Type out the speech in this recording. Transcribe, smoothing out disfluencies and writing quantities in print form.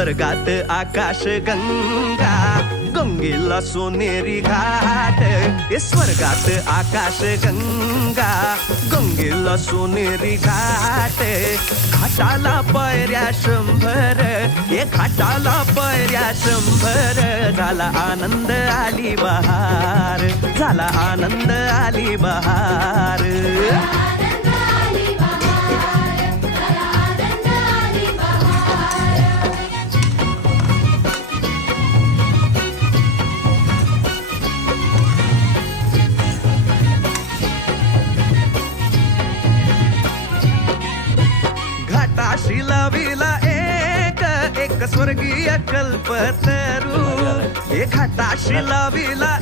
स्वर्गात आकाश गंगा, गंगेला सोनेरी घाट. स्वर्गात आकाश गंगा, गंगेला सोनेरी घाट. घाटाला पायऱ्या 100, घाटाला पायऱ्या 100. झाला आनंद आली बहार, झाला आनंद आली बहार. घाटाशी लाविला एक स्वर्गीय कल्पतरू. घाटाशी लाविला